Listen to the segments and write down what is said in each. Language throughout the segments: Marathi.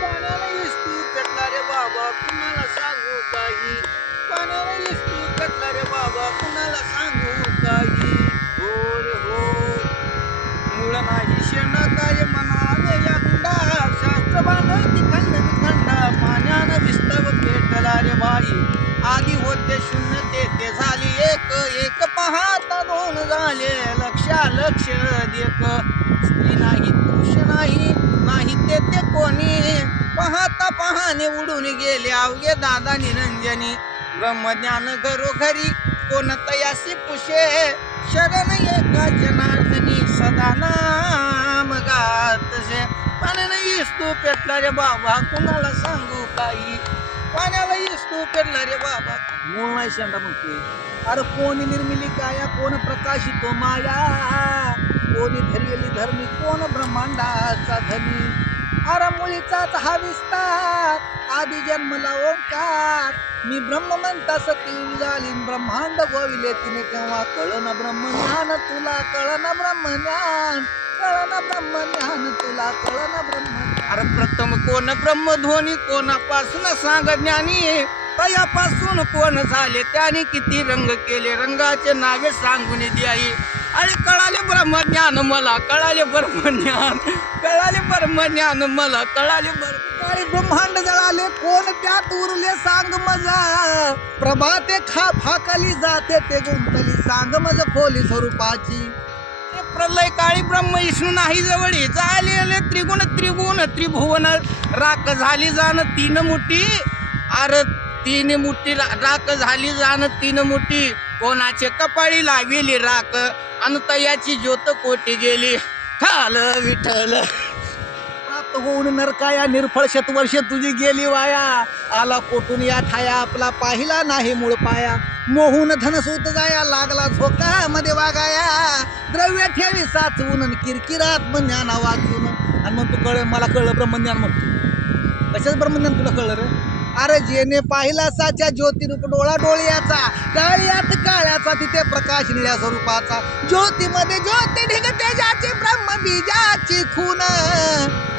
पाण्याला येस्तू पेटला रे बाबा कुणाला सांगू काही? पाण्याला येस्तू पेटला रे बाबा कुणाला सांगू काही? हो रे हो मूळ नाही शेंडा काय मनाने यंदा शास्त्र बांधवती खंड विखंड पाण्यानं विस्तव पेटला रे बाई. आधी होते शून्य ते ते झाली एक एक पाहता दोन झाले. लक्ष देख स्त्री नाही पुरुष नाही नाही ते ते कोणी. पाहता पाहणे उडून गेले अवघे दादा निरंजनी. ब्रह्मज्ञान घरोघरी कोण तयासी पुषे शरण एका जनार्दनी सदा नाम गातसे. नाही येस्तो पेटला रे बाबा कुणाला सांगू काही? पाण्याला येस्तो पेटला रे बाबा. मूळ नाही शेंडा म्हणतोय अरे कोणी निर्मिली काया कोण प्रकाशितो माया? कोणी धरलेली धर्मी कोण ब्रह्मांडाचा धनी? अरे हा विस्तार. आधी जन्मला ओंकार. मी ब्रह्म म्हणता सती झाली ब्रह्मांड गोविले तिने तेव्हा. कळण ब्रह्मज्ञान तुला कळण ब्रह्मज्ञान. कळण ब्रह्मज्ञान तुला कळण ब्रह्म अरे प्रथम कोण ब्रह्मध्वनी कोणापासून सांग ज्ञानी? तयापासून कोण झाले त्याने किती रंग केले? रंगाचे नावे सांगून द्याई. अरे कळाले ब्रह्मज्ञान मला कळाले ब्रह्मज्ञान कळाले ब्रह्मज्ञान मला कळाले काळी ब्रह्मांड जळाले कोण त्यात उरले सांग मजा. प्रभाते खा फाकली जाते ते गुंतली सांग मज खोली स्वरूपाची. ते प्रलय काळी ब्रह्म विष्णू नाही जवळी झालेले त्रिगुण त्रिगुण त्रिभुवन. राख झाली जाण तीन मुठी अर तीन मुठी राख झाली जाण तीन मुठी. कोणाचे कपाळी लावेली राख अनतयाची ज्योत कोटी गेली. ठाल विठल प्राप्त होऊन नरकाया निर्फळ शतवर्ष तुझी गेली वाया. आला कोठून या ठाया आपला पाहिला नाही मूळ पाया. मोहून धनसूत जाया लागला झोका मध्ये वागाया. द्रव्य ठेवी साचवून अन किरकिरात ज्ञाना वाचून. आणि मग तू कळ मला कळलं ब्रह्मज्ञान म्हणतो कशाच ब्रह्मज्ञान तुला कळलं रे? अरे जेने पाहिला साच्या ज्योतिरूप डोळा डोळ्याचा. काळ्यात काळ्याचा तिथे प्रकाश निळ्या स्वरूपाचा. ज्योतीमध्ये ज्योती ढिग तेजाची ब्रह्म बीजाची खून.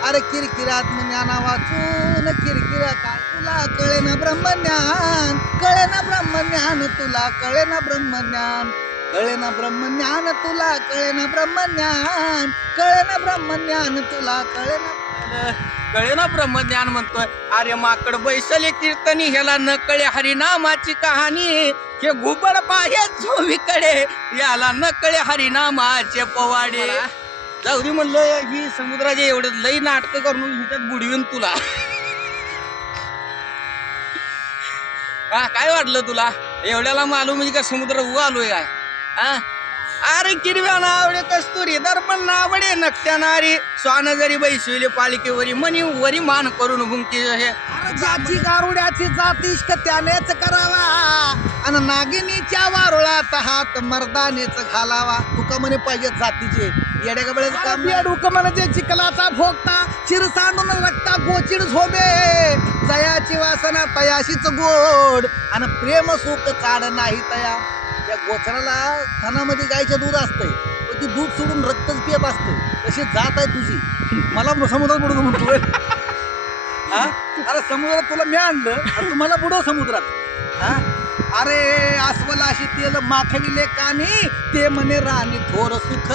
अरे किरकिरात ज्ञाना वाचून किरकिरा काय? तुला कळे ना ब्रह्मज्ञान कळे ना ब्रह्मज्ञान तुला कळे ना ब्रह्मज्ञान. कळे ना ब्रह्मज्ञान तुला कळे ना ब्रह्मज्ञान कळे ना ब्रह्मज्ञान तुला कळे ना कळे ना ब्रह्मज्ञान म्हणतोय? अरे माकड बैसले कीर्तनी ह्याला न कळे हरिनामाची कहाणी. हे घुबड पाहे चोवीकडे याला न कळे हरिनामाचे पवाडे. जाऊरी म्हणलं ही समुद्राचे एवढे लई नाटक करून हिच्यात बुडवीन तुला. हा काय वाटलं तुला? एवढ्याला मालूम म्हणजे का समुद्र उगा आलोय काय? हा? अरे किरव्या नावडे कस्तुरी दर्पण नावडे नकट्या नारी. स्वान जरी बैसविले पालिकेवरी मनी वरी मान करून भुंकी हे जाती गारुड्याची जातीष्क त्यानेच करावा. आणि नागिनीच्या वारुळात हात मर्दानेच घालावा. तुका म्हणे पाहिजे जातीचे. येड्या गबळ्याचं काम डुक म्हणजे चिखलाचा भोगता रक्ता गोचिड झोबे. जयाची वासना तयाशीच गोड. आणि प्रेम सुख चाड नाही तया. त्या गोचराला थानामध्ये गायचं दूध असतंय. पण ती दूध सोडून रक्तच पियत असतं तशी जात आहे तुझी. मला समुद्रात बुडवतो म्हणतोय हा? अरे समुद्रात तुला मी आणलं आणि तुम्हाला बुडव समुद्रात. हा? अरे अस्वलाशी तेल माखविले कानी ते म्हणे राणी थोर सुख.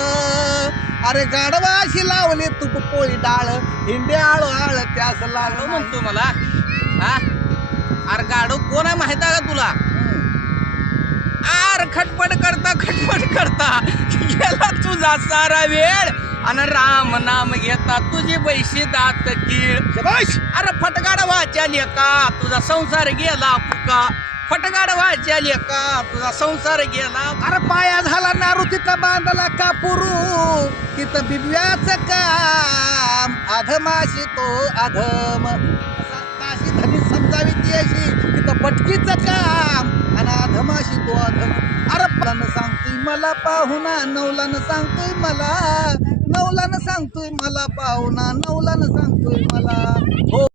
अरे गाडवाशी लावले तूप पोळी डाळ. हिंडे आळ आळ त्यास लाग म्हणतो मला. हा? अरे गाडो कोण आहे माहीत आहे का तुला? आर खटपट करता खटपट करता. गेला तुझा सारा वेळ. आणि राम नाम घेता तुझी पैसे दात कीळ. अरे फटगाड वाचाली का तुझा संसार गेला फुका. फटगाड वाचाली का तुझा संसार गेला अरे पाया झाला नारू तिथं बांधला कापुरू तिथं बिबव्याच काम. अधमाशी तो अधम ताशी धनी समजावी ती अशी. तिथं पटकीच काम. आणि अधमाशी तो अधम अरे पानं सांगतोय मला पाहुणा नवलानं सांगतोय मला. नवलानं सांगतोय मला पाहुणा नवलानं सांगतोय मला. हो.